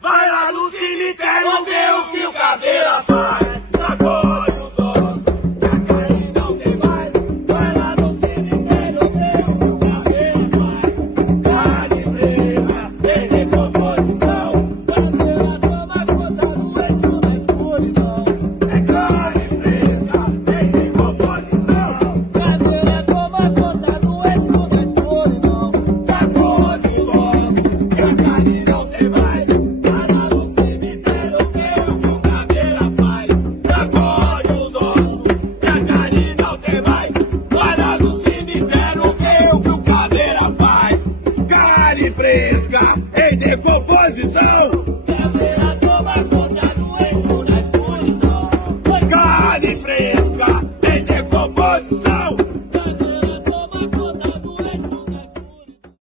Vai lá no cemitério ver o que o Caveira faz. Sacode os ossos, que a carne não tem mais. Vai lá no cemitério ver o que o Caveira faz. Carne presa, em decomposição. Caveira toma conta do eixo da escuridão. É carne presa, em decomposição. Caveira toma conta do eixo da escuridão. Sacode os ossos, que a carne não tem mais. Fresca em decomposição.